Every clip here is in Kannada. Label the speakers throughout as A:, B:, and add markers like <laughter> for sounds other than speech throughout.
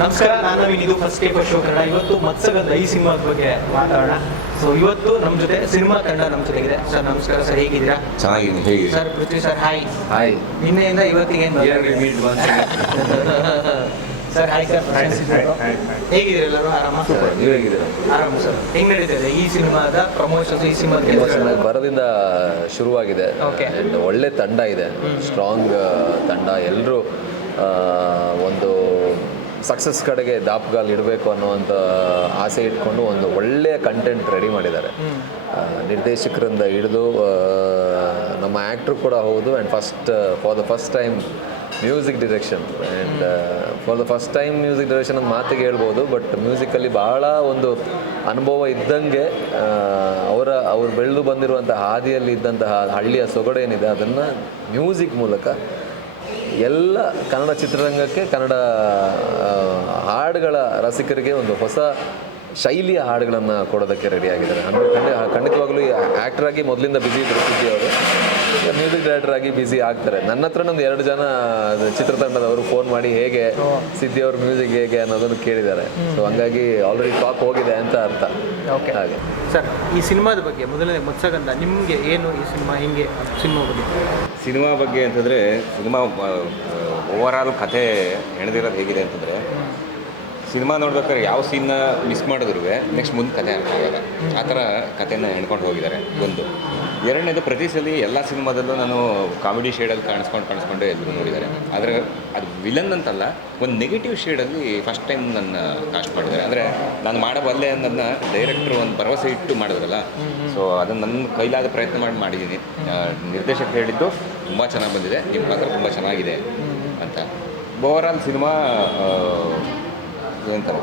A: ನಮಸ್ಕಾರ ನಾನು ಇದು ಫಸ್ಟ್ ಡೇ ಶೋ ಕನ್ನಡ. ಇವತ್ತು ಮತ್ಸಗದ ಈ ಸಿನಿಮಾದ ಬಗ್ಗೆ ಮಾತಾಡೋಣ. ಸೊ ಇವತ್ತು ನಮ್ಮ ಜೊತೆ ಸಿನಿಮಾ ತಂಡ ನಮ್ಮ ಜೊತೆಗಿದೆ. ಸರ್ ನಮಸ್ಕಾರ ಸರ್ ಹೇಗಿದ್ದೀರಾ?
B: ಚೆನ್ನಾಗಿದ್ದೀನಿ ಹೇಗೆ
A: sir Prithvi sir hi
B: hi
A: ನಿನ್ನೆಯಿಂದ ಇವತ್ತಿಗೆ ಏನು
B: ಮೀಟ್ <laughs>
A: ಸರ್ ಹಾಯ್ ಸರ್ ಹೇಗಿದ್ದೀರಾ ಎಲ್ಲರೂ? ಆರಾಮ?
B: ನೀವು ಹೇಗಿದ್ದೀರಾ?
A: ಆರಾಮ ಸರ್ ಹೆಂಗ್ ನಡೀತಿದೆ ಈ ಸಿನಿಮಾದ ಪ್ರಮೋಷನ್ಸ್ ಈ ಸಿನಿಮಾದ
B: ಬರದಿಂದ ಶುರುವಾಗಿದೆ. ಒಳ್ಳೆ ತಂಡ ಇದೆ. ಸ್ಟ್ರಾಂಗ್ ತಂಡ. ಎಲ್ಲರೂ ಒಂದು ಸಕ್ಸಸ್ ಕಡೆಗೆ ದಾಪ್ಗಾಲ್ ಇಡಬೇಕು ಅನ್ನುವಂಥ ಆಸೆ ಇಟ್ಕೊಂಡು ಒಂದು ಒಳ್ಳೆಯ ಕಂಟೆಂಟ್ ರೆಡಿ ಮಾಡಿದ್ದಾರೆ. ನಿರ್ದೇಶಕರಿಂದ ಹಿಡಿದು ನಮ್ಮ ಆ್ಯಕ್ಟ್ರು ಕೂಡ ಹೌದು and first for the first time music direction and for the first time music direction ಅಂತ ಮಾತಿಗೆ ಹೇಳ್ಬೋದು ಬಟ್ ಮ್ಯೂಸಿಕಲ್ಲಿ ಭಾಳ ಒಂದು ಅನುಭವ ಇದ್ದಂಗೆ ಅವರ, ಅವ್ರು ಬೆಳೆದು ಬಂದಿರುವಂಥ ಹಾದಿಯಲ್ಲಿ ಇದ್ದಂತಹ ಹಳ್ಳಿಯ ಸೊಗಡೇನಿದೆ, ಅದನ್ನು ಮ್ಯೂಸಿಕ್ ಮೂಲಕ ಎಲ್ಲ ಕನ್ನಡ ಚಿತ್ರರಂಗಕ್ಕೆ ಕನ್ನಡ ಹಾಡುಗಳ ರಸಿಕರಿಗೆ ಒಂದು ಹೊಸ ಶೈಲಿಯ ಹಾಡುಗಳನ್ನು ಕೊಡೋದಕ್ಕೆ ರೆಡಿ ಆಗಿದ್ದಾರೆ. ಅಂದರೆ ಖಂಡಿ ಖಂಡಿತವಾಗ್ಲೂ ಆ್ಯಕ್ಟ್ರಾಗಿ ಮೊದಲಿಂದ ಬ್ಯುಸಿ ಇದ್ದರು ಸುದ್ದಿ ಅವರು. ಮ್ಯೂಸಿಕ್ ಡೈರೆಕ್ಟರ್ ಆಗಿ ಬ್ಯುಸಿ ಆಗ್ತಾರೆ. ನನ್ನ ಹತ್ರ ಒಂದು ಎರಡು ಜನ ಚಿತ್ರತಂಡದವರು ಫೋನ್ ಮಾಡಿ ಹೇಗೆ ಸಿದ್ದಿ ಅವ್ರ ಮ್ಯೂಸಿಕ್ ಹೇಗೆ ಅನ್ನೋದನ್ನು ಕೇಳಿದ್ದಾರೆ. ಸೊ ಹಂಗಾಗಿ ಆಲ್ರೆಡಿ ಟಾಕ್ ಹೋಗಿದೆ ಅಂತ ಅರ್ಥ.
A: ಓಕೆ
B: ಹಾಗೆ.
A: ಸರ್ ಈ ಸಿನಿಮಾದ ಬಗ್ಗೆ ಮೊದಲನೇ ಮತ್ಸಗಂಧ ನಿಮಗೆ ಏನು ಈ ಸಿನಿಮಾ ಹೆಂಗೆ ಸಿನಿಮಾ ಬಗ್ಗೆ?
C: ಸಿನಿಮಾ ಬಗ್ಗೆ ಅಂತಂದರೆ ಸಿನಿಮಾ ಓವರಾಲ್ ಕಥೆ ಹೆಣದಿರೋದು ಹೇಗಿದೆ ಅಂತಂದರೆ ಸಿನಿಮಾ ನೋಡ್ಬೇಕಾದ್ರೆ ಯಾವ ಸೀನ್ನ ಮಿಸ್ ಮಾಡಿದ್ರು ನೆಕ್ಸ್ಟ್ ಮುಂದೆ ಕತೆ ಅಂತ ಆಗಲ್ಲ ಆ ಥರ ಕಥೆನ ಹೆಣ್ಕೊಂಡು ಹೋಗಿದ್ದಾರೆ ಒಂದು. ಎರಡನೇದು ಪ್ರತಿ ಸಲ ಎಲ್ಲ ಸಿನಿಮಾದಲ್ಲೂ ನಾನು ಕಾಮಿಡಿ ಶೇಡಲ್ಲಿ ಕಾಣಿಸ್ಕೊಂಡು ಕಾಣಿಸ್ಕೊಂಡು ಎಲ್ಲರೂ ನೋಡಿದ್ದಾರೆ. ಆದರೆ ಅದು ವಿಲನ್ ಅಂತಲ್ಲ, ಒಂದು ನೆಗೆಟಿವ್ ಶೇಡಲ್ಲಿ ಫಸ್ಟ್ ಟೈಮ್ ನನ್ನ ಕಾಸ್ಟ್ ಮಾಡಿದ್ದಾರೆ. ಅಂದರೆ ನಾನು ಮಾಡಬಲ್ಲೆ ಅನ್ನೋದನ್ನ ಡೈರೆಕ್ಟ್ರು ಒಂದು ಭರವಸೆ ಇಟ್ಟು ಮಾಡಿದ್ರಲ್ಲ ಸೊ ಅದನ್ನು ನನ್ನ ಕೈಲಾದ ಪ್ರಯತ್ನ ಮಾಡಿ ಮಾಡಿದ್ದೀನಿ. ನಿರ್ದೇಶಕ ಹೇಳಿದ್ದು ತುಂಬ ಚೆನ್ನಾಗಿ ಬಂದಿದೆ, ನಿಮ್ಮ ಪಾತ್ರ ತುಂಬ ಚೆನ್ನಾಗಿದೆ ಅಂತ. ಓವರ್ ಆಲ್ ಸಿನಿಮಾ ಏನಂತಾರೆ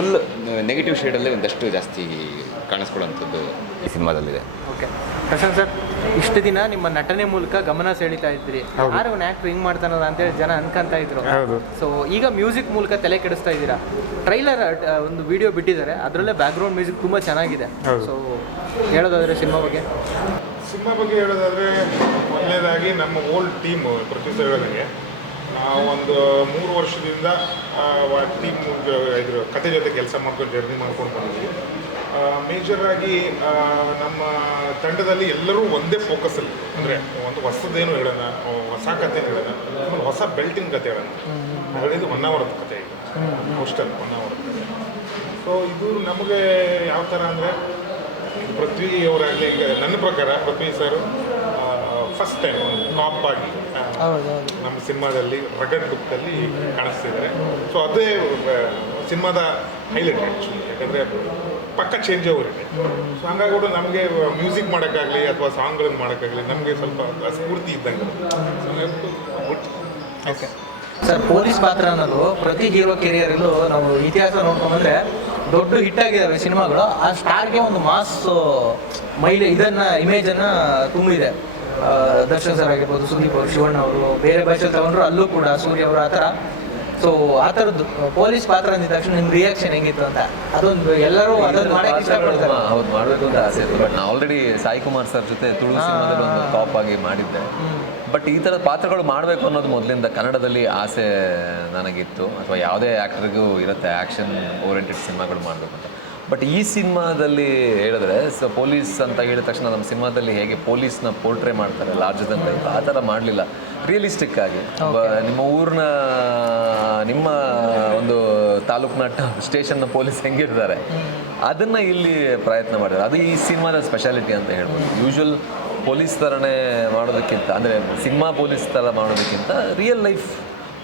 C: ಫುಲ್ ನೆಗೆಟಿವ್ ಶೇಡಲ್ಲೇ ಒಂದಷ್ಟು ಜಾಸ್ತಿ ಕಾಣಿಸ್ಕೊಳ್ಳೋಂಥದ್ದು ಈ ಸಿನಿಮಾದಲ್ಲಿದೆ.
A: ಓಕೆ ಪ್ರಶಾಂತ್ ಸರ್ ಇಷ್ಟು ದಿನ ನಿಮ್ಮ ನಟನೆ ಮೂಲಕ ಗಮನ ಸೆಳೀತಾ ಇದ್ರಿ. ಯಾರು ಒಂದು ಆಕ್ಟರ್ ಹಿಂಗ್ ಮಾಡ್ತಾನಲ್ಲ ಅಂತೇಳಿ ಜನ ಅನ್ಕೊಂತ ಇದ್ರು. ಸೊ ಈಗ ಮ್ಯೂಸಿಕ್ ಮೂಲಕ ತಲೆ ಕೆಡಿಸ್ತಾ ಇದ್ದೀರಾ? ಟ್ರೈಲರ್ ಒಂದು ವಿಡಿಯೋ ಬಿಟ್ಟಿದ್ದಾರೆ. ಅದರಲ್ಲೇ ಬ್ಯಾಕ್ಗ್ರೌಂಡ್ ಮ್ಯೂಸಿಕ್ ತುಂಬ ಚೆನ್ನಾಗಿದೆ. ಸೊ ಹೇಳೋದಾದ್ರೆ ಸಿನಿಮಾ ಬಗ್ಗೆ?
D: ಸಿನಿಮಾ ಬಗ್ಗೆ ಹೇಳೋದಾದರೆ ಮೊದಲನೇದಾಗಿ ನಮ್ಮ ಓಲ್ಡ್ ಟೀಮ್ ಪ್ರೊಡ್ಯೂಸರ್ ಹೇಳಿದಂಗೆ ನಾವು ಒಂದು ಮೂರು ವರ್ಷದಿಂದ ಟೀಮ್ ಇದ್ರ ಕತೆ ಜೊತೆ ಕೆಲಸ ಮಾಡ್ಕೊಂಡು ಜರ್ನಿ ಮಾಡ್ಕೊಂಡು ಬಂದಿದ್ವಿ ಆಗಿ ನಮ್ಮ ತಂಡದಲ್ಲಿ ಎಲ್ಲರೂ ಒಂದೇ ಫೋಕಸ್ ಅಲ್ಲಿ. ಅಂದರೆ ಒಂದು ಹೊಸದೇನು ಹೇಳೋಣ ಹೊಸ ಕತೆ ಹೇಳೋಣ ಹೊಸ ಬೆಲ್ಟಿನ ಕತೆ ಹೇಳೋಣ. ಹೇಳಿದ್ ಒನ್ ಅವರದ ಕತೆ ಈಗ ಅಲ್ಲಿ ಒನ್ ಅವರ್ದ ಕತೆ. ಸೊ ಇದು ನಮಗೆ ಯಾವ ಥರ ಅಂದರೆ, ಪೃಥ್ವಿ ಅವರಾಗಲಿ, ಈಗ ನನ್ನ ಪ್ರಕಾರ Prithvi sir first time top ಆಗಿ. ನಮ್ಮ ಸಿನಿಮಾದಲ್ಲಿ ರಗಡ್ ಬುಕ್ಕಲ್ಲಿ ಕಾಣಿಸ್ತಿದ್ದಾರೆ ಸೊ ಅದೇ ಸಿನಿಮಾದ ಹೈಲೈಟ್ ಆ್ಯಕ್ಚುಲಿ ಯಾಕಂದರೆ ಪಕ್ಕ ಚೇಂಜ್ ಅವರಿಗೆ ಸೊ ಹಂಗಾಗಿ ಕೂಡ ನಮಗೆ ಮ್ಯೂಸಿಕ್ ಮಾಡೋಕ್ಕಾಗಲಿ ಅಥವಾ ಸಾಂಗ್ಗಳನ್ನು ಮಾಡೋಕ್ಕಾಗಲಿ ನಮಗೆ ಸ್ವಲ್ಪ ಸ್ಫೂರ್ತಿ ಇದ್ದಂಗೆ
A: ಓಕೆ. ಸರ್ ಪೊಲೀಸ್ ಪಾತ್ರ ಅನ್ನೋದು ಪ್ರತಿ ಹೀರೋ ಕೆರಿಯರಲ್ಲೂ ನಾವು ಇತಿಹಾಸ ನೋಡ್ಕೊಂಡ್ರೆ ದೊಡ್ಡ ಹಿಟ್ ಆಗಿದ್ದಾವೆ ಸಿನಿಮಾಗಳು. ಆ ಸ್ಟಾರ್ಗೆ ಒಂದು ಮಾಸ್ ಮೈಲೆ ಇದನ್ನ ಇಮೇಜನ್ನು ತುಂಬಿದೆ. ದರ್ಶನ್ ಸರ್ ಆಗಿರ್ಬೋದು ಸುದೀಪ್ ಅವರು ಶಿವಣ್ಣ ಅವರು ಬೇರೆ ಭಾಷೆ ತಗೊಂಡ್ರು ಅಲ್ಲೂ ಕೂಡ ಸೂರ್ಯ ಅವರು ಆ ಥರ. ಸೊ ಆ ಥರದ್ದು ಪೊಲೀಸ್ ಪಾತ್ರ ಅಂದಿದ ತಕ್ಷಣ ನಿಮ್ಮ ರಿಯಾಕ್ಷನ್ ಹೆಂಗಿತ್ತು ಅಂತ. ಅದೊಂದು ಎಲ್ಲರೂ ಅದನ್ನು ಮಾಡಕ್ಕೆ ಇಷ್ಟಪಡ್ತಾರೆ.
B: ಹೌದು ಮಾಡಬೇಕು ಅಂತ ಆಸೆ ಇತ್ತು ಬಟ್ ನಾನು ಆಲ್ರೆಡಿ ಸಾಯಿ ಕುಮಾರ್ ಸರ್ ಜೊತೆ ತುಳು ಸಿನಿಮಾದಲ್ಲಿ ಒಂದು ಟಾಪ್ ಆಗಿ ಮಾಡಿದ್ದೆ. ಬಟ್ ಈ ಥರದ ಪಾತ್ರಗಳು ಮಾಡಬೇಕು ಅನ್ನೋದು ಮೊದಲಿಂದ ಕನ್ನಡದಲ್ಲಿ ಆಸೆ ನನಗಿತ್ತು. ಅಥವಾ ಯಾವುದೇ ಆ್ಯಕ್ಟರ್ಗೂ ಇರುತ್ತೆ ಆ್ಯಕ್ಷನ್ ಓರಿಯೆಂಟೆಡ್ ಸಿನಿಮಾಗಳು ಮಾಡಬೇಕು ಅಂತ. ಬಟ್ ಈ ಸಿನಿಮಾದಲ್ಲಿ ಹೇಳಿದ್ರೆ ಸೊ ಪೊಲೀಸ್ ಅಂತ ಹೇಳಿದ ತಕ್ಷಣ ನಮ್ಮ ಸಿನಿಮಾದಲ್ಲಿ ಹೇಗೆ ಪೊಲೀಸ್ನ ಪೋರ್ಟ್ರೇ ಮಾಡ್ತಾರೆ ಲಾರ್ಜರ್ ದನ್ ಲೈಫ್ ಆ ಥರ ಮಾಡಲಿಲ್ಲ. ರಿಯಲಿಸ್ಟಿಕ್ ಆಗಿ. ನಿಮ್ಮ ಊರಿನ ನಿಮ್ಮ ಒಂದು ತಾಲೂಕಿನ ಸ್ಟೇಷನ್ನ ಪೊಲೀಸ್ ಹೆಂಗಿರ್ತಾರೆ ಅದನ್ನ ಇಲ್ಲಿ ಪ್ರಯತ್ನ ಮಾಡಿದ್ರು ಅದು ಈ ಸಿನಿಮಾದ ಸ್ಪೆಷಾಲಿಟಿ ಅಂತ ಹೇಳ್ಬೋದು. ಯೂಶುವಲ್ ಪೊಲೀಸ್ ಥರನೇ ಮಾಡೋದಕ್ಕಿಂತ ಅಂದರೆ ಸಿನಿಮಾ ಪೊಲೀಸ್ ಥರ ಮಾಡೋದಕ್ಕಿಂತ ರಿಯಲ್ ಲೈಫ್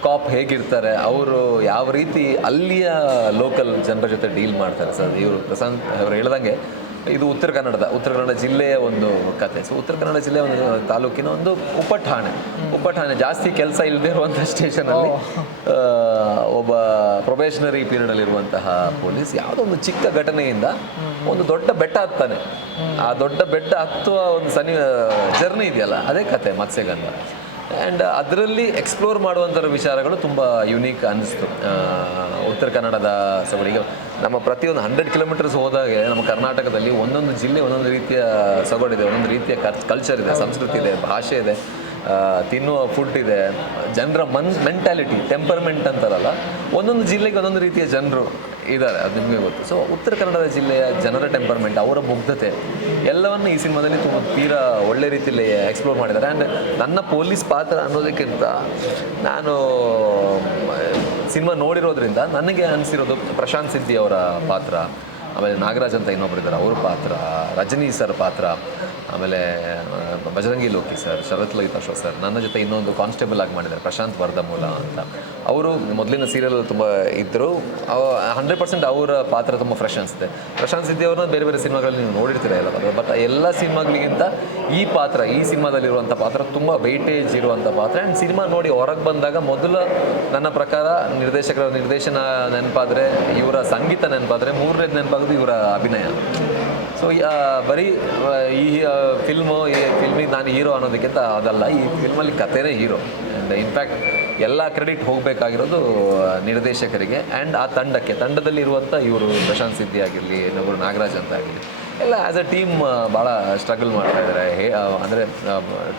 B: ಕಾಪ್ ಹೇಗಿರ್ತಾರೆ ಅವರು ಯಾವ ರೀತಿ ಅಲ್ಲಿಯ ಲೋಕಲ್ ಜನರ ಜೊತೆ ಡೀಲ್ ಮಾಡ್ತಾರೆ ಸರ್? ಇವರು ಪ್ರಶಾಂತ್ ಅವರು ಹೇಳ್ದಂಗೆ ಇದು ಉತ್ತರ ಕನ್ನಡದ ಉತ್ತರ ಕನ್ನಡ ಜಿಲ್ಲೆಯ ಒಂದು ಕತೆ. ಸೊ ಉತ್ತರ ಕನ್ನಡ ಜಿಲ್ಲೆಯ ಒಂದು ತಾಲೂಕಿನ ಒಂದು ಉಪಠಾಣೆ. ಉಪಠಾಣೆ ಜಾಸ್ತಿ ಕೆಲಸ ಇಲ್ಲದೆ ಇರುವಂಥ ಸ್ಟೇಷನಲ್ಲಿ ಒಬ್ಬ ಪ್ರೊಬೇಷನರಿ ಪೀರಿಯಡಲ್ಲಿರುವಂತಹ ಪೊಲೀಸ್ ಯಾವುದೋ ಒಂದು ಚಿಕ್ಕ ಘಟನೆಯಿಂದ ಒಂದು ದೊಡ್ಡ ಬೆಟ್ಟ ಹತ್ತಾನೆ. ಆ ದೊಡ್ಡ ಬೆಟ್ಟ ಹತ್ತುವ ಒಂದು ಸನಿ ಜರ್ನಿ ಇದೆಯಲ್ಲ ಅದೇ ಕತೆ ಮತ್ಸ್ಯಗಂಧ. ಆ್ಯಂಡ್ ಅದರಲ್ಲಿ ಎಕ್ಸ್ಪ್ಲೋರ್ ಮಾಡುವಂಥ ವಿಚಾರಗಳು ತುಂಬ ಯುನೀಕ್ ಅನ್ನಿಸ್ತು. ಉತ್ತರ ಕನ್ನಡದ ಸೊಗಡು ಈಗ ನಮ್ಮ ಪ್ರತಿಯೊಂದು ಹಂಡ್ರೆಡ್ ಕಿಲೋಮೀಟರ್ಸ್ ಹೋದಾಗೆ ನಮ್ಮ ಕರ್ನಾಟಕದಲ್ಲಿ ಒಂದೊಂದು ಜಿಲ್ಲೆ ಒಂದೊಂದು ರೀತಿಯ ಸೊಗಡಿದೆ ಒಂದೊಂದು ರೀತಿಯ ಕಲ್ಚರ್ ಇದೆ ಸಂಸ್ಕೃತಿ ಇದೆ ಭಾಷೆ ಇದೆ. ತಿನ್ನುವ ಫುಡ್ ಇದೆ. ಜನರ ಮನ್ ಮೆಂಟಾಲಿಟಿ ಟೆಂಪರ್ಮೆಂಟ್ ಅಂತಾರಲ್ಲ, ಒಂದೊಂದು ಜಿಲ್ಲೆಗೆ ಒಂದೊಂದು ರೀತಿಯ ಜನರು ಇದ್ದಾರೆ, ಅದು ನಿಮಗೆ ಗೊತ್ತು. ಸೊ ಉತ್ತರ ಕನ್ನಡ ಜಿಲ್ಲೆಯ ಜನರ ಟೆಂಪರ್ಮೆಂಟ್ ಅವರ ಮುಗ್ಧತೆ, ಎಲ್ಲವನ್ನು ಈ ಸಿನಿಮಾದಲ್ಲಿ ತುಂಬ ತೀರಾ ಒಳ್ಳೆ ರೀತಿಯಲ್ಲಿ ಎಕ್ಸ್ಪ್ಲೋರ್ ಮಾಡಿದ್ದಾರೆ. ಆ್ಯಂಡ್ ನನ್ನ ಪೊಲೀಸ್ ಪಾತ್ರ ಅನ್ನೋದಕ್ಕಿಂತ ನಾನು ಸಿನಿಮಾ ನೋಡಿರೋದ್ರಿಂದ ನನಗೆ ಅನಿಸಿರೋದು ಪ್ರಶಾಂತ್ ಸಿದ್ದಿ ಅವರ ಪಾತ್ರ, ಆಮೇಲೆ ನಾಗರಾಜ್ ಅಂತ ಇನ್ನೊಬ್ಬರಿದ್ದಾರೆ ಅವ್ರ ಪಾತ್ರ ರಜನೀ ಸರ್ ಪಾತ್ರ ಆಮೇಲೆ ಬಜರಂಗಿ ಲೋಕಿ ಸರ್, ಶರತ್ ಲಲಿತ ಸರ್, ನನ್ನ ಜೊತೆ ಇನ್ನೊಂದು ಕಾನ್ಸ್ಟೇಬಲ್ ಆಗಿ ಮಾಡಿದ್ದಾರೆ, ಪ್ರಶಾಂತ್ ವರ್ಧಮೂಲ ಅಂತ. ಅವರು ಮೊದಲಿನ ಸೀರಿಯಲ್ ತುಂಬ ಇದ್ದರು ಹಂಡ್ರೆಡ್ ಪರ್ಸೆಂಟ್ ಅವರ ಪಾತ್ರ ತುಂಬ ಫ್ರೆಶ್ ಅನಿಸುತ್ತೆ. ಪ್ರಶಾಂತ್ ಸಿದ್ದಿ ಅವ್ರನ್ನ ಬೇರೆ ಬೇರೆ ಸಿನಿಮಾಗಳಲ್ಲಿ ನೀವು ನೋಡಿರ್ತೀರ ಎಲ್ಲ ಬಟ್ ಎಲ್ಲ ಸಿನಿಮಾಗಳಿಗಿಂತ ಈ ಪಾತ್ರ, ಈ ಸಿನಿಮಾದಲ್ಲಿರುವಂಥ ಪಾತ್ರ ತುಂಬ ವೈಟೇಜ್ ಇರುವಂಥ ಪಾತ್ರ. ಆ್ಯಂಡ್ ಸಿನಿಮಾ ನೋಡಿ ಹೊರಗೆ ಬಂದಾಗ ಮೊದಲ ನನ್ನ ಪ್ರಕಾರ ನಿರ್ದೇಶಕರ ನಿರ್ದೇಶನ ನೆನಪಾದರೆ, ಇವರ ಸಂಗೀತ ನೆನಪಾದರೆ ಮೂರನೇದು ನೆನಪಾಗೋದು ಇವರ ಅಭಿನಯ. ಸೊ ಬರೀ ಈ ಫಿಲ್ಮು ಈ ಫಿಲ್ಮಿಗೆ ನಾನು ಹೀರೋ ಅನ್ನೋದಕ್ಕಿಂತ ಅದಲ್ಲ. ಈ ಫಿಲ್ಮಲ್ಲಿ ಕಥೆನೇ ಹೀರೋ ಆ್ಯಂಡ್ ಇನ್ಫ್ಯಾಕ್ಟ್ ಎಲ್ಲ ಕ್ರೆಡಿಟ್ ಹೋಗಬೇಕಾಗಿರೋದು ನಿರ್ದೇಶಕರಿಗೆ ಆ್ಯಂಡ್ ಆ ತಂಡಕ್ಕೆ. ತಂಡದಲ್ಲಿರುವಂಥ ಇವರು ಪ್ರಶಾಂತ್ ಸಿದ್ದಿ ಆಗಿರಲಿ ಇನ್ನೊಬ್ಬರು ನಾಗರಾಜ್ ಅಂತ ಆಗಲಿ ಎಲ್ಲ ಆ್ಯಸ್ ಅ ಟೀಮ್ ಭಾಳ ಸ್ಟ್ರಗಲ್ ಮಾಡ್ತಾ ಇದ್ದಾರೆ ಹೇ ಅಂದರೆ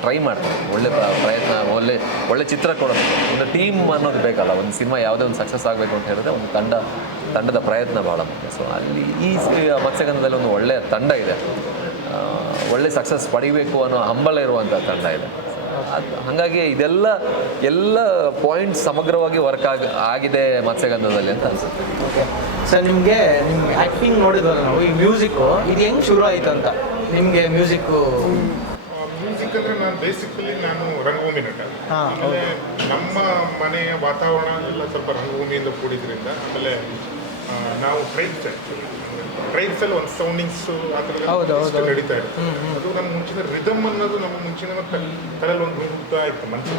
B: ಟ್ರೈ ಮಾಡ್ತಾರೆ. ಒಳ್ಳೆ ಪ್ರ- ಪ್ರಯತ್ನ, ಒಳ್ಳೆ ಒಳ್ಳೆ ಚಿತ್ರ ಕೊಡೋದು. ಒಂದು ಟೀಮ್ ಅನ್ನೋದು ಬೇಕಲ್ಲ. ಒಂದು ಸಿನಿಮಾ ಯಾವುದೇ ಒಂದು ಸಕ್ಸಸ್ ಆಗಬೇಕು ಅಂತ ಹೇಳಿದ್ರೆ, ಒಂದು ತಂಡ ತಂಡದ ಪ್ರಯತ್ನ ಭಾಳ ಮುಖ್ಯ. ಸೊ ಅಲ್ಲಿ ಈ ಸಿ- ಮತ್ಸ್ಯಗಂಧದಲ್ಲಿ ಒಂದು ಒಳ್ಳೆಯ ತಂಡ ಇದೆ. ಒಳ್ಳೆ ಸಕ್ಸಸ್ ಪಡಿಬೇಕು ಅನ್ನೋ ಹಂಬಲ ಇರುವಂಥ ತಂಡ ಇದೆ. ಅದ್- ಹಾಗಾಗಿ ಇದೆಲ್ಲ ಎಲ್ಲ ಪಾಯಿಂಟ್ಸ್ ಸಮಗ್ರವಾಗಿ ವರ್ಕ್ ಆಗ ಆಗಿದೆ ಮತ್ಸ್ಯಗಂಧದಲ್ಲಿ ಅಂತ ಅನ್ಸುತ್ತೆ.
A: ಓಕೆ ಸರ್ ನಿಮಗೆ ನಿಮ್ಮ ಆ್ಯಕ್ಟಿಂಗ್ ನೋಡಿದ್ರು ನಾವು ಈ ಮ್ಯೂಸಿಕ್ಕು ಇದು ಹೆಂಗೆ ಶುರು ಆಯ್ತು ಅಂತ? ನಿಮಗೆ ಮ್ಯೂಸಿಕ್ಕು
D: ಮ್ಯೂಸಿಕ್ ಅಂದರೆ ನಾನು ಬೇಸಿಕಲಿ ನಾನು ರಂಗಭೂಮಿ ನಟ. ಆಮೇಲೆ ನಮ್ಮ ಮನೆಯ ವಾತಾವರಣ ಎಲ್ಲ ಸ್ವಲ್ಪ ರಂಗಭೂಮಿಯಿಂದ ಕೂಡಿದ್ರಿಂದ ಆಮೇಲೆ ನಾವು ಟ್ರೈಬ್ಸ್ ಟ್ರೈಬ್ಸಲ್ಲಿ ಒಂದು ಸೌಂಡಿಂಗ್ಸು ಆ ಥರ. ನಡೀತಾ ಇದೆ ಅದು ನಮ್ಮ ಮುಂಚಿನ ರಿದಮ್ ಅನ್ನೋದು ನಮ್ಮ ಮುಂಚಿನ ತಲೆಯಲ್ಲಿ ಒಂದು ಹುಡುಕ್ತಾ ಇತ್ತು ಮನಸ್ಸು.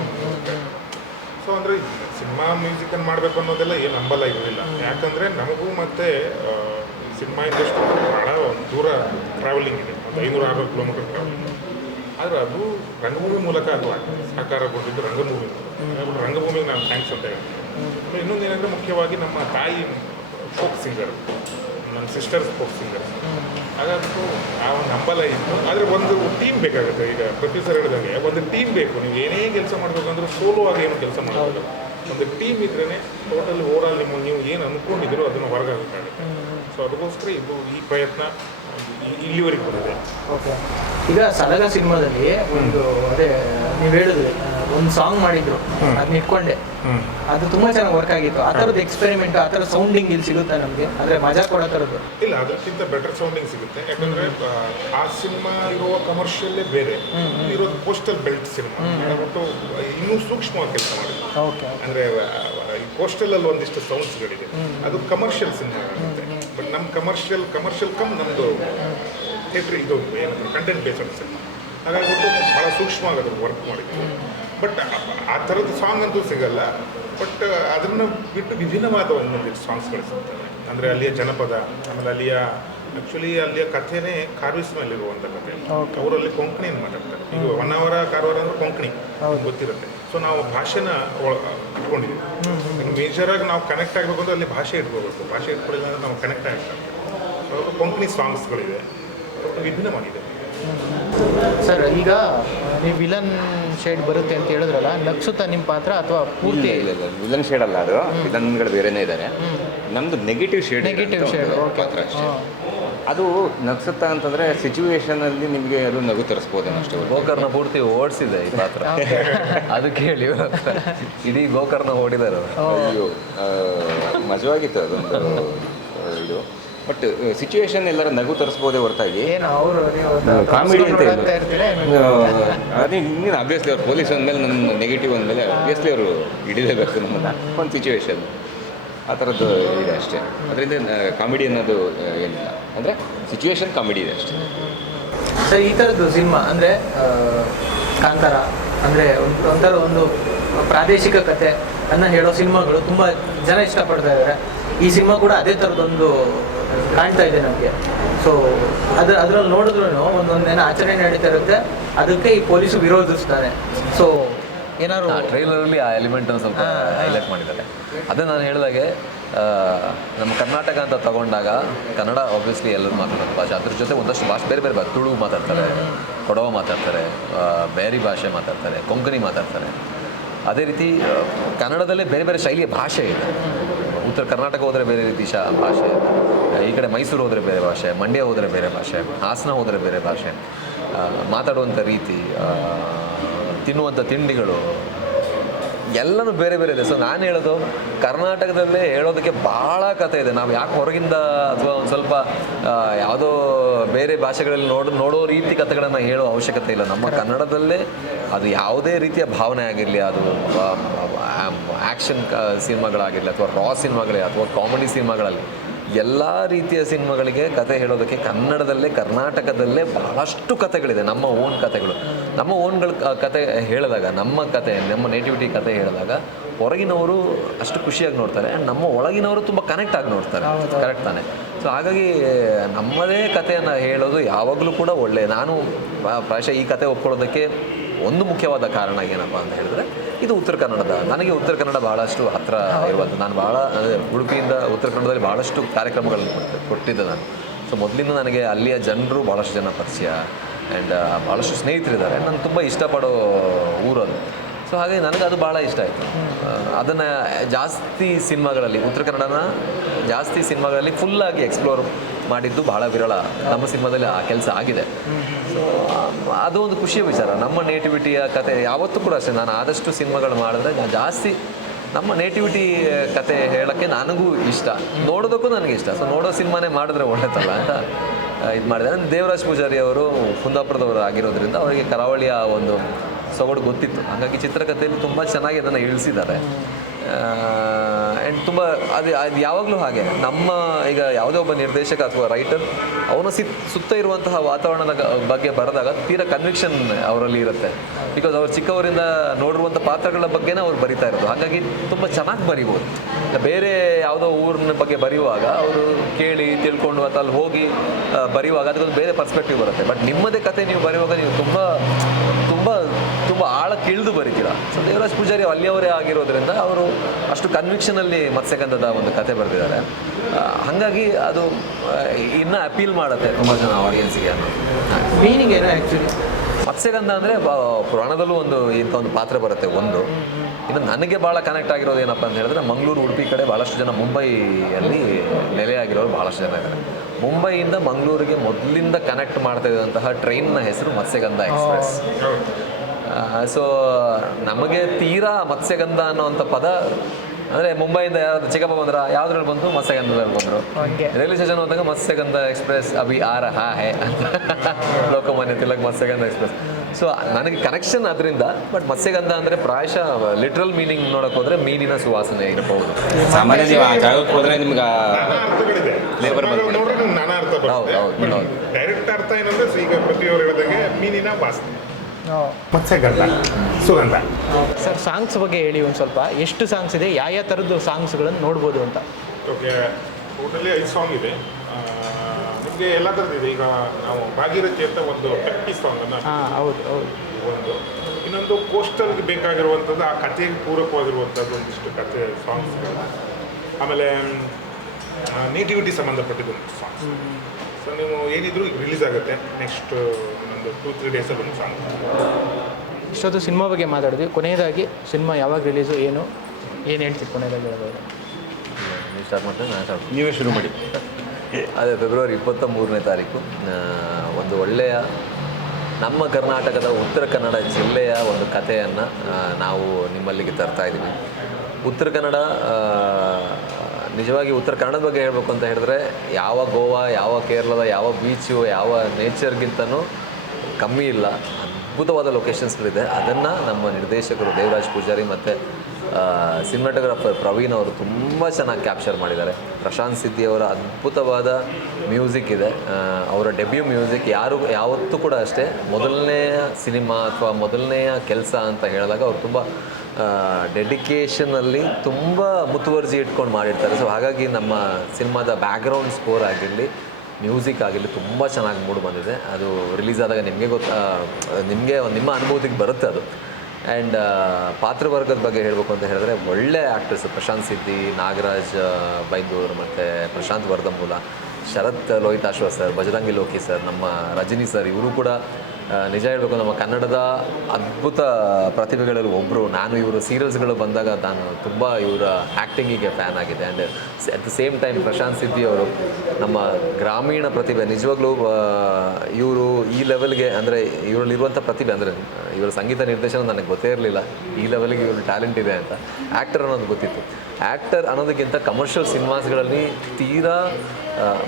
D: ಸೊ ಅಂದರೆ ಸಿನಿಮಾ ಮ್ಯೂಸಿಕನ್ನು ಮಾಡಬೇಕು ಅನ್ನೋದೆಲ್ಲ ಏನು ಹಂಬಲ ಇರಲಿಲ್ಲ. ಯಾಕಂದರೆ ನಮಗೂ ಮತ್ತೆ ಸಿನಿಮಾ ಇಂಡಸ್ಟ್ರಿ ಭಾಳ ಒಂದು ದೂರ ಟ್ರಾವೆಲಿಂಗ್ ಇದೆ. ಒಂದು ಐನೂರು ಆರು ಕಿಲೋಮೀಟರ್ ಟ್ರಾವೆಲಿಂಗ್ ಆದರೆ ಅದು ರಂಗಭೂಮಿ ಮೂಲಕ ಅದು ಸಾಕಾರಗೊಂಡಿದ್ದು ರಂಗಭೂಮಿ. ರಂಗಭೂಮಿಗೆ ನಾನು ಥ್ಯಾಂಕ್ಸ್ ಅಂತ ಹೇಳ್ತೀನಿ. ಇನ್ನೊಂದು ಏನಂದರೆ ಮುಖ್ಯವಾಗಿ ನಮ್ಮ ತಾಯಿ ಫೋಕ್ ಸಿಂಗರ್ ನನ್ನ ಸಿಸ್ಟರ್ಸ್ ಫೋಕ್ ಸಿಂಗರ್ ಹಾಗಂತೂ ಆ ಒಂದು ಹಂಬಲ ಇತ್ತು ಆದರೆ ಒಂದು ಟೀಮ್ ಬೇಕಾಗುತ್ತೆ. ಈಗ ಪ್ರೊಫೆಸರ್ ಹೇಳಿದಂಗೆ ಒಂದು ಟೀಮ್ ಬೇಕು. ನೀವು ಏನೇ ಕೆಲಸ ಮಾಡಬೇಕಂದ್ರೂ ಸೋಲೋ ಆಗಿ ಏನು ಕೆಲಸ ಮಾಡೋದು ಒಂದು ಟೀಮ್ ಇದ್ರೇ ಟೋಟಲ್ ಓವರಾಲ್ ನಿಮ್ಮ ನೀವು ಏನು ಅಂದ್ಕೊಂಡಿದ್ರು ಅದನ್ನು ಹೊರಗಾಗಬೇಕಾಗುತ್ತೆ ಸೊ ಅದಕ್ಕೋಸ್ಕರ ಇದು ಈ ಪ್ರಯತ್ನ ಇಲ್ಲಿವರೆಗೆ ಬಂದಿದೆ.
A: ಓಕೆ ಈಗ ಸಲಗ ಸಿನಿಮಾದಲ್ಲಿ ಒಂದು, ಅದೇ, ನೀವು ಹೇಳಿದ್ರಿ ಒಂದು ಸಾಂಗ್ ಮಾಡಿದ್ರು. ಅದನ್ನ ಇಟ್ಕೊಂಡೆ. ಅದು ತುಂಬಾ ಚೆನ್ನಾಗಿ ವರ್ಕ್ ಆಗಿತ್ತು. ಆ ತರದ ಎಕ್ಸ್ಪೆರಿಮೆಂಟ್ ಆ ಥರ ಸೌಂಡಿಂಗ್ ಇಲ್ಲಿ ಸಿಗುತ್ತೆ ನಮಗೆ? ಅಂದ್ರೆ ಮಜಾ ಕೊಡೋ ತರದ್ದು.
D: ಇಲ್ಲ ಅದಕ್ಕಿಂತ ಬೆಟರ್ ಸೌಂಡಿಂಗ್ ಸಿಗುತ್ತೆ. ಯಾಕಂದ್ರೆ ಆ, ಸಿನಿಮಾ ಇರುವ ಕಮರ್ಷಿಯಲ್ಲೇ ಬೇರೆ. ಇರೋದು ಪೋಸ್ಟಲ್ ಬೆಲ್ಟ್ ಸಿನಿಮಾ. ಒಟ್ಟು ಇನ್ನೂ ಸೂಕ್ಷ್ಮವಾಗಿ ಕೆಲಸ ಮಾಡಿದ್ರು.
A: ಓಕೆ
D: ಅಂದ್ರೆ ಈ ಕೋಸ್ಟಲ್ ಅಲ್ಲಿ ಒಂದಿಷ್ಟು ಸೌಂಡ್ಸ್ಗಳಿದೆ ಅದು ಕಮರ್ಷಿಯಲ್ ಸಿನಿಮಾ ಆಗುತ್ತೆ. ಬಟ್ ನಮ್ಮ ಕಮರ್ಷಿಯಲ್ ಕಮರ್ಷಿಯಲ್ ಕಮ್ ನಮ್ಮದು ಥಿಯೇಟರ್ ಇದು ಏನಂದ್ರೆ ಕಂಟೆಂಟ್ ಬೇಸ್ಡ್ ಸಿನಿಮಾ. ಹಾಗಾಗಿ ಭಾಳ ಸೂಕ್ಷ್ಮವಾಗಿ ಅದನ್ನು ವರ್ಕ್ ಮಾಡಿದ್ವಿ ಬಟ್ ಆ ಥರದ ಸಾಂಗ್ ಅಂತೂ ಸಿಗಲ್ಲ. ಬಟ್ ಅದನ್ನು ಬಿಟ್ಟು ವಿಭಿನ್ನವಾದ ಒಂದೊಂದಿಷ್ಟು ಸಾಂಗ್ಸ್ಗಳು ಸಿಗ್ತವೆ ಅಂದರೆ ಅಲ್ಲಿಯ ಜನಪದ ಆಮೇಲೆ ಅಲ್ಲಿಯ ಆ್ಯಕ್ಚುಲಿ ಅಲ್ಲಿಯ ಕಥೆನೇ ಕಾರ್ವಿಸ್ ಮೇಲಿರುವಂಥ ಕಥೆ ಅವರಲ್ಲಿ ಕೊಂಕಣಿನ ಮಾತಾಡ್ತಾರೆ ಈಗ ಒನ್ ಅವರ ಕಾರವಾರ ಅಂದ್ರೆ ಕೊಂಕಣಿ ಗೊತ್ತಿರುತ್ತೆ. ಸೊ ನಾವು ಭಾಷೆನ ಇಟ್ಕೊಂಡಿದ್ದೀವಿ. ಮೇಜರಾಗಿ ನಾವು ಕನೆಕ್ಟ್ ಆಗಬೇಕು ಅಂದ್ರೆ ಅಲ್ಲಿ ಭಾಷೆ ಇಟ್ಕೋಬೇಕು. ಭಾಷೆ ಇಟ್ಕೊಳ್ಳಿಲ್ಲ ಅಂದ್ರೆ ನಾವು ಕನೆಕ್ಟ್ ಸೊ ಕೊಂಕಣಿ ಸಾಂಗ್ಸ್ಗಳಿವೆ ವಿಭಿನ್ನವಾಗಿದೆ.
A: ಸರ್ ಈಗ ನೀವು ವಿಲನ್ ಶೇಡ್ ಬರುತ್ತೆ ಅಂತ ಹೇಳಿದ್ರಲ್ಲ ನಕ್ಸುತ್ತಾ ನಿಮ್ಮ ಪಾತ್ರ ಅಥವಾ ಪೂರ್ತಿ?
C: ಇಲ್ಲ ಇಲ್ಲ ವಿಲನ್ ಶೇಡ್ ಅಲ್ಲ ಅದು. ವಿಲನ್ಗಳು ಬೇರೆನೇ ಇದ್ದಾರೆ ನಮ್ದು negative shade
A: negative shade okay
C: ಪಾತ್ರ ಅಷ್ಟೇ. ಅದು ನಗ್ಸುತ್ತಾ ಅಂತಂದ್ರೆ ಸಿಚುವೇಶನ್ ಅಲ್ಲಿ ನಿಮಗೆ ಅದು ನಗು ತರಿಸ್ಬೋದು ಅಷ್ಟೇ ಗೋಕರ್ನ
B: ಗೋಕರ್ಣ ಪೂರ್ತಿ ಓಡಿಸಿದೆ ಈ ಪಾತ್ರ. <laughs> ಅದು ಕೇಳಿ. ಇಡೀ ಗೋಕರ್ನ ಓಡಿದಾರೆ
C: ಅಯ್ಯೋ ಮಜವಾಗಿತ್ತು ಅದೊಂದು ಬಟ್ ಸಿಚುವೇಶನ್ ಎಲ್ಲರ ನಗು ತರಿಸ್ಬೋದೇ ಹೊರತಾಗಿ.
A: ಏನು ಅವರು
C: ಕಾಮಿಡಿ ಅಂತ? ಅದೇ ನೀನು ಅಬ್ವಿಯಸ್ಲಿ ಅವ್ರು ಪೊಲೀಸ್ ಅಂದಮೇಲೆ ನನ್ನ ನೆಗೆಟಿವ್ ಅಂದಮೇಲೆ ಅಬ್ವಿಯಸ್ಲಿ ಅವರು ಹಿಡಿಲೇಬೇಕು ನಮ್ಮನ್ನ. ಒಂದು ಸಿಚುವೇಶನ್ ಆ ಥರದ್ದು ಇದೆ ಅಷ್ಟೇ. ಅದರಿಂದ ಕಾಮಿಡಿ ಅನ್ನೋದು ಏನಿಲ್ಲ. ಅಂದರೆ ಸಿಚುವೇಶನ್ ಕಾಮಿಡಿ ಇದೆ ಅಷ್ಟೇ.
A: ಸರ್ ಈ ಥರದ್ದು ಸಿನಿಮಾ ಅಂದರೆ ಕಾಂತಾರ ಅಂದರೆ ಒಂಥರ ಒಂದು ಪ್ರಾದೇಶಿಕ ಕತೆ ಅನ್ನ ಹೇಳೋ ಸಿನಿಮಾಗಳು ತುಂಬ ಜನ ಇಷ್ಟಪಡ್ತಾ ಇದ್ದಾರೆ. ಈ ಸಿನಿಮಾ ಕೂಡ ಅದೇ ಥರದೊಂದು ಕಾಣ್ತಾ ಇದೆ ನಮಗೆ. ಸೊ ಅದ್ರ ಅದ್ರಲ್ಲಿ ನೋಡಿದ್ರು ಒಂದೊಂದೇನೋ ಆಚರಣೆ ನಡೀತಾ ಇರುತ್ತೆ. ಅದಕ್ಕೆ ಈ ಪೊಲೀಸು ವಿರೋಧಿಸ್ತಾರೆ. ಸೊ ಏನಾದ್ರು
B: ಟ್ರೈಲರ್ ಟ್ರೈಲರಲ್ಲಿ ಆ ಎಲಿಮೆಂಟ್ ಸ್ವಲ್ಪ ಹೈಲೈಟ್ ಮಾಡಿದ್ದಾರೆ. ಅದೇ ನಾನು ಹೇಳಿದಾಗೆ ನಮ್ಮ ಕರ್ನಾಟಕ ಅಂತ ತಗೊಂಡಾಗ ಕನ್ನಡ ಆಬ್ವಿಯಸ್ಲಿ ಎಲ್ಲರೂ ಮಾತಾಡೋದು ಭಾಷೆ. ಅದ್ರ ಜೊತೆ ಒಂದಷ್ಟು ಭಾಷೆ ಬೇರೆ ಬೇರೆ ಭಾಷೆ. ತುಳು ಮಾತಾಡ್ತಾರೆ ಕೊಡವ ಮಾತಾಡ್ತಾರೆ ಬೇರೆ ಭಾಷೆ ಮಾತಾಡ್ತಾರೆ ಕೊಂಕಣಿ ಮಾತಾಡ್ತಾರೆ. ಅದೇ ರೀತಿ ಕನ್ನಡದಲ್ಲೇ ಬೇರೆ ಬೇರೆ ಶೈಲಿಯ ಭಾಷೆ ಇದೆ. ಉತ್ತರ ಕರ್ನಾಟಕ ಹೋದರೆ ಬೇರೆ ರೀತಿ ಶಾ ಭಾಷೆ. ಈ ಕಡೆ ಮೈಸೂರು ಹೋದರೆ ಬೇರೆ ಭಾಷೆ, ಮಂಡ್ಯ ಹೋದರೆ ಬೇರೆ ಭಾಷೆ, ಹಾಸನ ಹೋದರೆ ಬೇರೆ ಭಾಷೆ. ಮಾತಾಡುವಂಥ ರೀತಿ ತಿನ್ನುವಂಥ ತಿಂಡಿಗಳು ಎಲ್ಲನೂ ಬೇರೆ ಬೇರೆ ಇದೆ. ಸೊ ನಾನು ಹೇಳೋದು ಕರ್ನಾಟಕದಲ್ಲೇ ಹೇಳೋದಕ್ಕೆ ಭಾಳ ಕತೆ ಇದೆ. ನಾವು ಯಾಕೆ ಹೊರಗಿಂದ ಅಥವಾ ಒಂದು ಸ್ವಲ್ಪ ಯಾವುದೋ ಬೇರೆ ಭಾಷೆಗಳಲ್ಲಿ ನೋಡೋ ನೋಡೋ ರೀತಿ ಕಥೆಗಳನ್ನು ಹೇಳೋ ಅವಶ್ಯಕತೆ ಇಲ್ಲ. ನಮ್ಮ ಕನ್ನಡದಲ್ಲೇ ಅದು ಯಾವುದೇ ರೀತಿಯ ಭಾವನೆ ಆಗಿರಲಿ ಅದು ಆ್ಯಕ್ಷನ್ ಸಿನಿಮಾಗಳಾಗಿರಲಿ ಅಥವಾ ರಾ ಸಿನಿಮಾಗಳೇ ಅಥವಾ ಕಾಮಿಡಿ ಸಿನಿಮಾಗಳಲ್ಲಿ ಎಲ್ಲ ರೀತಿಯ ಸಿನಿಮಾಗಳಿಗೆ ಕತೆ ಹೇಳೋದಕ್ಕೆ ಕನ್ನಡದಲ್ಲೇ ಕರ್ನಾಟಕದಲ್ಲೇ ಬಹಳಷ್ಟು ಕತೆಗಳಿದೆ ನಮ್ಮ ಓನ್ ಕತೆಗಳು ನಮ್ಮ ಓನ್ಗಳ ಕತೆ ಹೇಳಿದಾಗ ನಮ್ಮ ಕತೆ ನಮ್ಮ ನೇಟಿವಿಟಿ ಕತೆ ಹೇಳಿದಾಗ ಹೊರಗಿನವರು ಅಷ್ಟು ಖುಷಿಯಾಗಿ ನೋಡ್ತಾರೆ. ಆ್ಯಂಡ್ ನಮ್ಮ ಒಳಗಿನವರು ತುಂಬ ಕನೆಕ್ಟ್ ಆಗಿ ನೋಡ್ತಾರೆ. ಕರೆಕ್ಟ್ ತಾನೆ. ಸೊ ಹಾಗಾಗಿ ನಮ್ಮದೇ ಕಥೆಯನ್ನು ಹೇಳೋದು ಯಾವಾಗಲೂ ಕೂಡ ಒಳ್ಳೆಯ ನಾನು ಪ್ರ- ಪ್ರಾಯಶಃ ಈ ಕತೆ ಒಪ್ಕೊಳ್ಳೋದಕ್ಕೆ ಒಂದು ಮುಖ್ಯವಾದ ಕಾರಣ ಏನಪ್ಪ ಅಂತ ಹೇಳಿದ್ರೆ, ಇದು ಉತ್ತರ ಕನ್ನಡದ. ನನಗೆ ಉತ್ತರ ಕನ್ನಡ ಬಹಳಷ್ಟು ಹತ್ರ ಇರುವಂಥ ನಾನು ಭಾಳ ಉಡುಪಿಯಿಂದ ಉತ್ತರ ಕನ್ನಡದಲ್ಲಿ ಭಾಳಷ್ಟು ಕಾರ್ಯಕ್ರಮಗಳನ್ನು ಕೊಟ್ಟಿದ್ದೆ ನಾನು. ಸೊ ಮೊದಲಿಂದ ನನಗೆ ಅಲ್ಲಿಯ ಜನರು ಭಾಳಷ್ಟು ಜನ ಪರಿಚಯ ಆ್ಯಂಡ್ ಭಾಳಷ್ಟು ಸ್ನೇಹಿತರಿದ್ದಾರೆ. ನಾನು ತುಂಬ ಇಷ್ಟಪಡೋ ಊರದು. ಸೊ ಹಾಗಾಗಿ ನನಗೆ ಅದು ಭಾಳ ಇಷ್ಟ ಆಯಿತು. ಅದನ್ನು ಜಾಸ್ತಿ ಸಿನಿಮಾಗಳಲ್ಲಿ ಉತ್ತರ ಕನ್ನಡನ ಜಾಸ್ತಿ ಸಿನಿಮಾಗಳಲ್ಲಿ ಫುಲ್ಲಾಗಿ ಎಕ್ಸ್ಪ್ಲೋರ್ ಮಾಡಿದ್ದು ಬಹಳ ವಿರಳ. ನಮ್ಮ ಸಿನಿಮಾದಲ್ಲಿ ಆ ಕೆಲಸ ಆಗಿದೆ. ಸೊ ಅದು ಒಂದು ಖುಷಿಯ ವಿಚಾರ. ನಮ್ಮ ನೇಟಿವಿಟಿಯ ಕತೆ ಯಾವತ್ತೂ ಕೂಡ ಅಷ್ಟೇ. ನಾನು ಆದಷ್ಟು ಸಿನಿಮಾಗಳು ಮಾಡಿದ್ರೆ ಜಾಸ್ತಿ ನಮ್ಮ ನೇಟಿವಿಟಿ ಕತೆ ಹೇಳೋಕ್ಕೆ ನನಗೂ ಇಷ್ಟ. ನೋಡೋದಕ್ಕೂ ನನಗೆ ಇಷ್ಟ. ಸೊ ನೋಡೋ ಸಿನಿಮಾನೇ ಮಾಡಿದ್ರೆ ಒಳ್ಳೆತಲ್ಲ ಅಂತ ಇದು ಮಾಡಿದೆ. ನಾನು ದೇವರಾಜ್ ಪೂಜಾರಿ ಅವರು ಕುಂದಾಪುರದವರು ಆಗಿರೋದ್ರಿಂದ ಅವರಿಗೆ ಕರಾವಳಿಯ ಒಂದು ಸೊಗಡು ಗೊತ್ತಿತ್ತು. ಹಾಗಾಗಿ ಚಿತ್ರಕಥೆಯಲ್ಲಿ ತುಂಬ ಚೆನ್ನಾಗಿ ಅದನ್ನು ಇಳಿಸಿದ್ದಾರೆ. ಆ್ಯಂಡ್ ತುಂಬ ಅದು ಅದು ಯಾವಾಗಲೂ ಹಾಗೆ. ನಮ್ಮ ಈಗ ಯಾವುದೇ ಒಬ್ಬ ನಿರ್ದೇಶಕ ಅಥವಾ ರೈಟರ್ ಅವನ ಸಿತ್, ಸುತ್ತ ಇರುವಂತಹ ವಾತಾವರಣದ ಬಗ್ಗೆ ಬರೆದಾಗ ತೀರ ಕನ್ವಿಕ್ಷನ್ ಅವರಲ್ಲಿ ಇರುತ್ತೆ. ಬಿಕಾಸ್ ಅವ್ರು ಚಿಕ್ಕವರಿಂದ ನೋಡಿರುವಂಥ ಪಾತ್ರಗಳ ಬಗ್ಗೆನೇ ಅವ್ರು ಬರಿತಾ ಇರೋದು. ಹಾಗಾಗಿ ತುಂಬ ಚೆನ್ನಾಗಿ ಬರಿಬೋದು. ಬೇರೆ ಯಾವುದೋ ಊರಿನ ಬಗ್ಗೆ ಬರೆಯುವಾಗ ಅವರು ಕೇಳಿ, ತಿಳ್ಕೊಂಡು ಅಥವಾ ಅಲ್ಲಿ ಹೋಗಿ ಬರೆಯುವಾಗ ಅದಕ್ಕೊಂದು ಬೇರೆ ಪರ್ಸ್ಪೆಕ್ಟಿವ್ ಬರುತ್ತೆ. ಬಟ್ ನಿಮ್ಮದೇ ಕತೆ ನೀವು ಬರೆಯುವಾಗ ನೀವು ತುಂಬ ತುಂಬ ತುಂಬ ಆಳ ತಿಳಿದು ಬರೀತೀರ ಸೊ ದೇವರಾಜ್ ಪೂಜಾರಿ ಅಲ್ಲಿಯವರೇ ಆಗಿರೋದ್ರಿಂದ ಅವರು ಅಷ್ಟು ಕನ್ವಿಕ್ಷನಲ್ಲಿ ಮತ್ಸ್ಯಗಂಧದ ಒಂದು ಕತೆ ಬರೆದಿದ್ದಾರೆ. ಹಂಗಾಗಿ ಅದು ಇನ್ನೂ ಅಪೀಲ್ ಮಾಡುತ್ತೆ ತುಂಬ ಜನ ಆಡಿಯನ್ಸ್ಗೆ ಅನ್ನೋದು.
A: ಮೀನಿಂಗ್ ಏನು ಆ್ಯಕ್ಚುಲಿ
B: ಮತ್ಸ್ಯಗಂಧ ಅಂದರೆ ಪುರಾಣದಲ್ಲೂ ಒಂದು ಇಂಥ ಒಂದು ಪಾತ್ರ ಬರುತ್ತೆ ಒಂದು. ಇನ್ನು ನನಗೆ ಭಾಳ ಕನೆಕ್ಟ್ ಆಗಿರೋದು ಏನಪ್ಪ ಅಂತ ಹೇಳಿದ್ರೆ ಮಂಗಳೂರು ಉಡುಪಿ ಕಡೆ ಭಾಳಷ್ಟು ಜನ ಮುಂಬೈಯಲ್ಲಿ ನೆಲೆಯಾಗಿರೋರು ಭಾಳಷ್ಟು ಜನ ಇದ್ದಾರೆ. ಮುಂಬೈಯಿಂದ ಮಂಗಳೂರಿಗೆ ಮೊದಲಿಂದ ಕನೆಕ್ಟ್ ಮಾಡ್ತಾ ಇದ್ದಂತಹ ಟ್ರೈನ್ನ ಹೆಸರು ಮತ್ಸ್ಯಗಂಧ ಎಕ್ಸ್ಪ್ರೆಸ್ ಸೊ ನಮಗೆ ತೀರಾ ಮತ್ಸ್ಯಗಂಧ ಅನ್ನೋವಂಥ ಪದ ಅಂದರೆ ಮುಂಬೈಯಿಂದ ಯಾರಾದ್ರೂ ಚಿಕ್ಕಪ್ಪ ಬಂದ್ರ ಯಾವ್ದ್ರಲ್ಲಿ ಬಂತು ಮತ್ಸ್ಯಗಂಧದಲ್ಲಿ ಬಂದರು.
A: ಹಂಗೆ.
B: ರೈಲ್ವೆ ಸ್ಟೇಷನ್ ಹೋದಾಗ ಮತ್ಸ್ಯಗಂಧ ಎಕ್ಸ್ಪ್ರೆಸ್ ಅಭಿ ಆರ ಹಾ ಹೇ ಅಂತ. <laughs> ಲೋಕಮಾನ್ಯ ತಿಲಕ್ ಮತ್ಸ್ಯಗಂಧ ಎಕ್ಸ್ಪ್ರೆಸ್. ಸೊ ನನಗೆ ಕನೆಕ್ಷನ್ ಅದರಿಂದ ಬಟ್ ಮತ್ಸ್ಯಗಂಧ ಅಂದರೆ ಪ್ರಾಯಶಃ ಲಿಟ್ರಲ್ ಮೀನಿಂಗ್ ನೋಡಕ್ ಹೋದ್ರೆ ಮೀನಿನ ಸುವಾಸನೆ ಇರಬಹುದು
C: ಸಾಮಾನ್ಯ ನೀವು ಆ ಜಾಗಕ್ಕೆ ಹೋದ್ರೆ ನಿಮ್ಗೆ
D: ನಾನಾ ಅರ್ಥಗಳಿದೆ
C: Flavor
D: ಸಿನಿಮಾಗಳು
C: ಬಂದ್ಬಿಡುತ್ತೆ.
D: ನಾನಾ ಅರ್ಥ
B: ಹೌದು, ಹೌದು, ಹೌದು.
D: ಡೈರೆಕ್ಟ್ ಅರ್ಥ ಏನಂದ್ರೆ ಈಗ ಪ್ರತಿಯೊಬ್ಬರು ಹೇಳಿದಂಗೆ ಮೀನಿನ ವಾಸನೆ. ಮತ್ಸ್ಯಗಂಧ ಸುಗಂಧ.
A: ಸರ್ ಸಾಂಗ್ಸ್ ಬಗ್ಗೆ ಹೇಳಿ ಒಂದು ಸ್ವಲ್ಪ. ಎಷ್ಟು ಸಾಂಗ್ಸ್ ಇದೆ? ಯಾವ ಯಾವ ಥರದ್ದು ಸಾಂಗ್ಸ್ಗಳನ್ನು ನೋಡ್ಬೋದು ಅಂತ?
D: ಓಕೆ ಟೋಟಲಿ ಐದು ಸಾಂಗ್ ಇದೆ. ನಿಮಗೆ ಎಲ್ಲ ಥರದ್ದು ಈಗ ನಾವು ಭಾಗಿರಥಿ ಅಂತ ಒಂದು ಪೆಟ್ಟಿ ಸಾಂಗ್ ಅನ್ನ
A: ಹಾಂ ಹೌದು ಹೌದು.
D: ಒಂದು. ಇನ್ನೊಂದು ಕೋಸ್ಟಲ್ಗೆ ಬೇಕಾಗಿರುವಂಥದ್ದು ಆ ಕಥೆಗೆ ಪೂರಕವಾಗಿರುವಂಥದ್ದು ಒಂದಿಷ್ಟು ಕಥೆ ಸಾಂಗ್ಸ್ಗಳು ಆಮೇಲೆ ನೇಟಿವಿಟಿ ಸಂಬಂಧಪಟ್ಟಿದ್ದು ಒಂದು ಸಾಂಗ್ಸ್ ಸೊ ನೀವು ಏನಿದ್ರು ಈಗ ರಿಲೀಸ್ ಆಗುತ್ತೆ ನೆಕ್ಸ್ಟ್ ಒಂದು ಟೂ ತ್ರೀ ಡೇಸಲ್ಲಿ ಒಂದು ಸಾಂಗ್
A: ಇಷ್ಟೊತ್ತು ಸಿನಿಮಾ ಬಗ್ಗೆ ಮಾತಾಡಿದ್ವಿ. ಕೊನೆಯದಾಗಿ ಸಿನಿಮಾ ಯಾವಾಗ ರಿಲೀಸು ಏನು ಏನು ಹೇಳ್ತೀವಿ ಕೊನೆಯದಾಗಿ ಹೇಳ್ಬೋದು
B: ನೀವು ಸ್ಟಾರ್ಟ್ ಮಾಡ್ತೀನಿ ನಾನು ಸ್ಟಾರ್ಟ್
C: ನೀವೇ ಶುರು ಮಾಡಿ.
B: ಅದೇ ಫೆಬ್ರವರಿ ಇಪ್ಪತ್ತ ಮೂರನೇ ತಾರೀಕು. ಒಂದು ಒಳ್ಳೆಯ ನಮ್ಮ ಕರ್ನಾಟಕದ ಉತ್ತರ ಕನ್ನಡ ಜಿಲ್ಲೆಯ ಒಂದು ಕಥೆಯನ್ನು ನಾವು ನಿಮ್ಮಲ್ಲಿಗೆ ತರ್ತಾ ಇದ್ದೀವಿ. ಉತ್ತರ ಕನ್ನಡ ನಿಜವಾಗಿ ಉತ್ತರ ಕನ್ನಡದ ಬಗ್ಗೆ ಹೇಳಬೇಕು ಅಂತ ಹೇಳಿದ್ರೆ ಯಾವ ಗೋವಾ, ಯಾವ ಕೇರಳದ, ಯಾವ ಬೀಚು ಯಾವ ನೇಚರ್ಗಿಂತನೂ ಕಮ್ಮಿ ಇಲ್ಲ. ಅದ್ಭುತವಾದ ಲೊಕೇಶನ್ಸ್ಗಳಿದೆ ಅದನ್ನು ನಮ್ಮ ನಿರ್ದೇಶಕರು ದೇವರಾಜ್ ಪೂಜಾರಿ ಮತ್ತು ಸಿನಿಮಾಟೋಗ್ರಾಫರ್ ಪ್ರವೀಣ್ ಅವರು ತುಂಬ ಚೆನ್ನಾಗಿ ಕ್ಯಾಪ್ಚರ್ ಮಾಡಿದ್ದಾರೆ. ಪ್ರಶಾಂತ್ ಸಿದ್ದಿ ಅವರ ಅದ್ಭುತವಾದ ಮ್ಯೂಸಿಕ್ ಇದೆ. ಅವರ ಡೆಬ್ಯೂ ಮ್ಯೂಸಿಕ್ ಯಾರು, ಯಾವತ್ತೂ ಕೂಡ ಅಷ್ಟೇ, ಮೊದಲನೆಯ ಸಿನಿಮಾ ಅಥವಾ ಮೊದಲನೆಯ ಕೆಲಸ ಅಂತ ಹೇಳಿದಾಗ ಅವ್ರು ತುಂಬ ಡೆಡಿಕೇಶನಲ್ಲಿ ತುಂಬ ಮುತುವರ್ಜಿ ಇಟ್ಕೊಂಡು ಮಾಡಿರ್ತಾರೆ. ಸೊ ಹಾಗಾಗಿ ನಮ್ಮ ಸಿನಿಮಾದ ಬ್ಯಾಕ್ಗ್ರೌಂಡ್ ಸ್ಕೋರ್ ಆಗಿರಲಿ ಮ್ಯೂಸಿಕ್ ಆಗಿರಲಿ ತುಂಬ ಚೆನ್ನಾಗಿ ಮೂಡ್ ಬಂದಿದೆ. ಅದು ರಿಲೀಸ್ ಆದಾಗ ನಿಮಗೆ ಗೊತ್ತ ನಿಮಗೆ ನಿಮ್ಮ ಅನುಭೂತಿಗೆ ಬರುತ್ತೆ ಅದು. ಆ್ಯಂಡ್ ಪಾತ್ರವರ್ಗದ ಬಗ್ಗೆ ಹೇಳಬೇಕು ಅಂತ ಹೇಳಿದ್ರೆ ಒಳ್ಳೆ ಆ್ಯಕ್ಟರ್ಸ್ ಪ್ರಶಾಂತ್ ಸಿದ್ದಿ, ನಾಗರಾಜ್ ಬೈದೂರ್ ಮತ್ತು ಪ್ರಶಾಂತ್ ವರ್ಧಮೂಲ ಶರತ್ ಲೋಹಿತಾಶ್ವ ಸರ್ ಬಜರಂಗಿ ಲೋಕಿ ಸರ್ ನಮ್ಮ ರಜನಿ ಸರ್ ಇವರು ಕೂಡ ನಿಜ ಹೇಳಬೇಕು, ನಮ್ಮ ಕನ್ನಡದ ಅದ್ಭುತ ಪ್ರತಿಭೆಗಳಲ್ಲಿ ಒಬ್ಬರು ನಾನು ಇವರು ಸೀರಿಯಲ್ಸ್ಗಳು ಬಂದಾಗ ನಾನು ತುಂಬ ಇವರ ಆ್ಯಕ್ಟಿಂಗಿಗೆ ಫ್ಯಾನ್ ಆಗಿದೆ and at the same time Prashanth Siddi ಅವರು ನಮ್ಮ ಗ್ರಾಮೀಣ ಪ್ರತಿಭೆ, ನಿಜವಾಗ್ಲೂ ಇವರು ಈ ಲೆವೆಲ್ಗೆ ಅಂದರೆ ಇವರಲ್ಲಿರುವಂಥ ಪ್ರತಿಭೆ ಅಂದರೆ, ಇವರ ಸಂಗೀತ ನಿರ್ದೇಶನ ನನಗೆ ಗೊತ್ತೇ ಇರಲಿಲ್ಲ. ಈ ಲೆವೆಲ್ಗೆ ಇವರು ಟ್ಯಾಲೆಂಟ್ ಇದೆ ಅಂತ. ಆ್ಯಕ್ಟರ್ ಅನ್ನೋದು ಗೊತ್ತಿತ್ತು. ಆ್ಯಕ್ಟರ್ ಅನ್ನೋದಕ್ಕಿಂತ ಕಮರ್ಷಿಯಲ್ ಸಿನಿಮಾಸ್ಗಳಲ್ಲಿ ತೀರಾ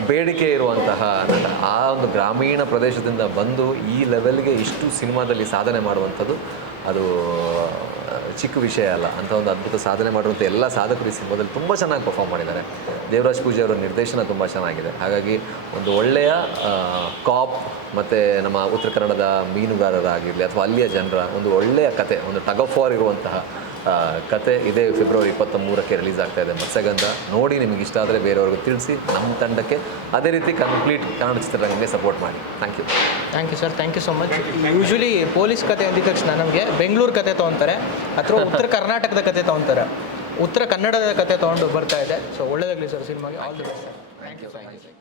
B: ಬೇಡಿಕೆ ಇರುವಂತಹ ನಟ. ಆ ಒಂದು ಗ್ರಾಮೀಣ ಪ್ರದೇಶದಿಂದ ಬಂದು ಈ ಲೆವೆಲ್ಗೆ ಇಷ್ಟು ಸಿನಿಮಾದಲ್ಲಿ ಸಾಧನೆ ಮಾಡುವಂಥದ್ದು ಅದು ಚಿಕ್ಕ ವಿಷಯ ಅಲ್ಲ. ಅಂತ ಒಂದು ಅದ್ಭುತ ಸಾಧನೆ ಮಾಡುವಂಥ ಎಲ್ಲ ಸಾಧಕರು ಈ ಸಿನಿಮಾದಲ್ಲಿ ತುಂಬ ಚೆನ್ನಾಗಿ ಪರ್ಫಾರ್ಮ್ ಮಾಡಿದ್ದಾರೆ. ದೇವರಾಜ್ ಪೂಜೆ ಅವರ ನಿರ್ದೇಶನ ತುಂಬ ಚೆನ್ನಾಗಿದೆ. ಹಾಗಾಗಿ ಒಂದು ಒಳ್ಳೆಯ ಕಾಪ್ ಮತ್ತು ನಮ್ಮ ಉತ್ತರ ಕನ್ನಡದ ಮೀನುಗಾರರಾಗಿರಲಿ ಅಥವಾ ಅಲ್ಲಿಯ ಜನರ ಒಂದು ಒಳ್ಳೆಯ ಕತೆ, ಒಂದು ಟಗ್ ಆಫ್ ವಾರ್ ಇರುವಂತಹ ಕತೆ ಇದೇ ಫೆಬ್ರವರಿ ಇಪ್ಪತ್ತ ಮೂರಕ್ಕೆ ರಿಲೀಸ್ ಆಗ್ತಾ ಇದೆ. ಮತ್ಸ್ಯಗಂಧ ನೋಡಿ ನಿಮಗೆ ಇಷ್ಟ ಆದರೆ ಬೇರೆಯವ್ರಿಗೆ ತಿಳಿಸಿ, ನಮ್ಮ ತಂಡಕ್ಕೆ ಅದೇ ರೀತಿ ಕಂಪ್ಲೀಟ್ ಕನ್ನಡ ಚಿತ್ರರಂಗಕ್ಕೆ ಸಪೋರ್ಟ್ ಮಾಡಿ. Thank you
A: thank you sir thank you so much usually police ಕತೆ ಅಂದಿದ ತಕ್ಷಣ ನಮಗೆ ಬೆಂಗಳೂರು ಕತೆ ತೊಗೊತಾರೆ, ಅಥವಾ ಉತ್ತರ ಕರ್ನಾಟಕದ ಕತೆ ತೊಗೊತಾರೆ. ಉತ್ತರ ಕನ್ನಡದ ಕತೆ ತೊಗೊಂಡು ಬರ್ತಾ ಇದೆ. ಸೊ ಒಳ್ಳೆಯದಾಗಲಿ ಸರ್ ಸಿನಿಮಾಗೆ all the best sir thank you thank you